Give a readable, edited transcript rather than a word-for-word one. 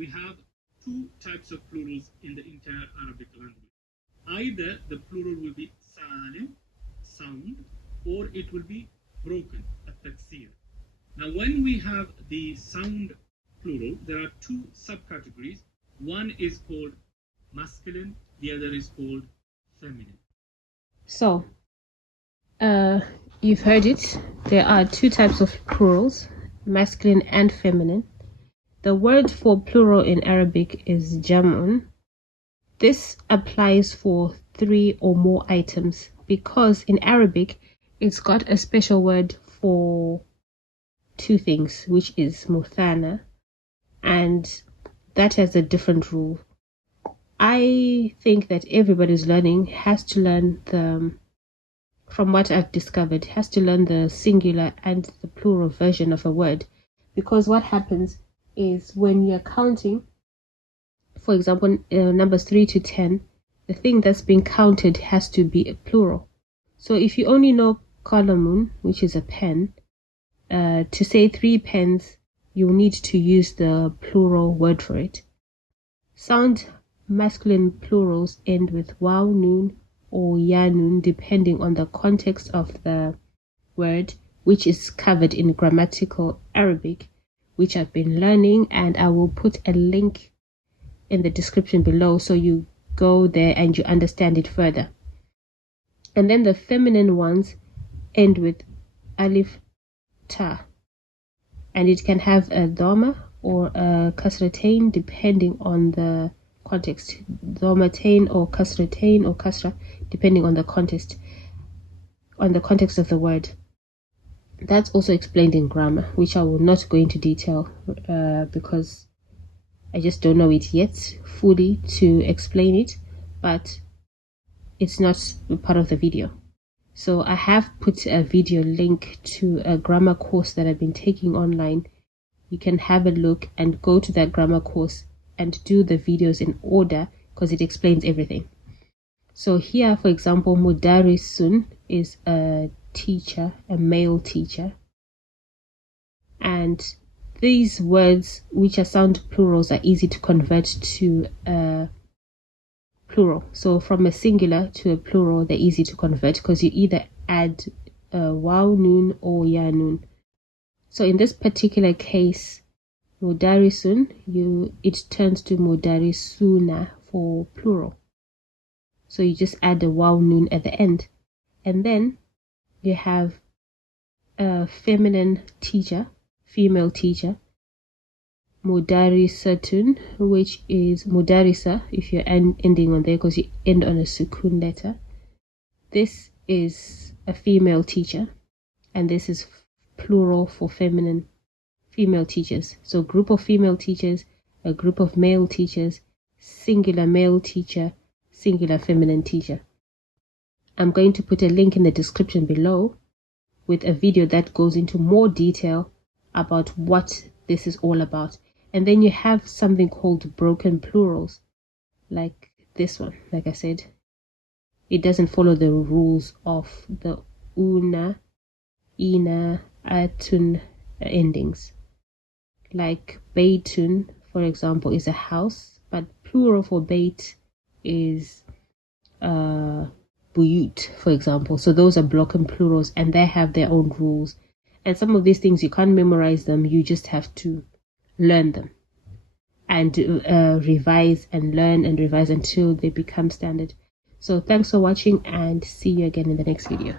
we have two types of plurals in the entire Arabic language. Either the plural will be salim, sound, or it will be broken, at-taksir. Now, when we have the sound plural, there are two subcategories. One is called masculine, the other is called feminine. So, you've heard it. There are two types of plurals, masculine and feminine. The word for plural in Arabic is jam'un. This applies for 3 or more items because in Arabic, it's got a special word for 2 things, which is muthana, and that has a different rule. I think that everybody's learning has to learn from what I've discovered, has to learn the singular and the plural version of a word, because what happens is when you're counting, for example, numbers 3 to 10, the thing that's being counted has to be a plural. So if you only know qalamun, which is a pen, to say 3 pens, you'll need to use the plural word for it. Sound masculine plurals end with waw noon or ya noon, depending on the context of the word, which is covered in grammatical Arabic, which I've been learning, and I will put a link in the description below so you go there and you understand it further. And then the feminine ones end with alif ta, and it can have a dhamma or a kasratain depending on the context. Dhammatain or kasratain or kasra depending on the context of the word. That's also explained in grammar, which I will not go into detail because I just don't know it yet fully to explain it, but it's not part of the video. So I have put a video link to a grammar course that I've been taking online. You can have a look and go to that grammar course and do the videos in order because it explains everything. So here, for example, mudarisun is a teacher, a male teacher. And these words, which are sound plurals, are easy to convert to a plural. So from a singular to a plural, they're easy to convert because you either add waw noon or ya noon. So in this particular case, mudarisun, it turns to mudarisuna for plural. So you just add the waw noon at the end. And then you have a feminine teacher, female teacher, mudarisatun, which is mudarisa if you're ending on there because you end on a sukun letter. This is a female teacher, and this is plural for female teachers. So group of female teachers, a group of male teachers, singular male teacher, singular feminine teacher. I'm going to put a link in the description below with a video that goes into more detail about what this is all about. And then you have something called broken plurals, like this one. Like I said, it doesn't follow the rules of the una, ina, atun endings. Like baytun, for example, is a house, but plural for bayt is buyut, for example. So those are broken plurals and they have their own rules. And some of these things, you can't memorize them, you just have to learn them and revise and learn and revise until they become standard. So thanks for watching and see you again in the next video.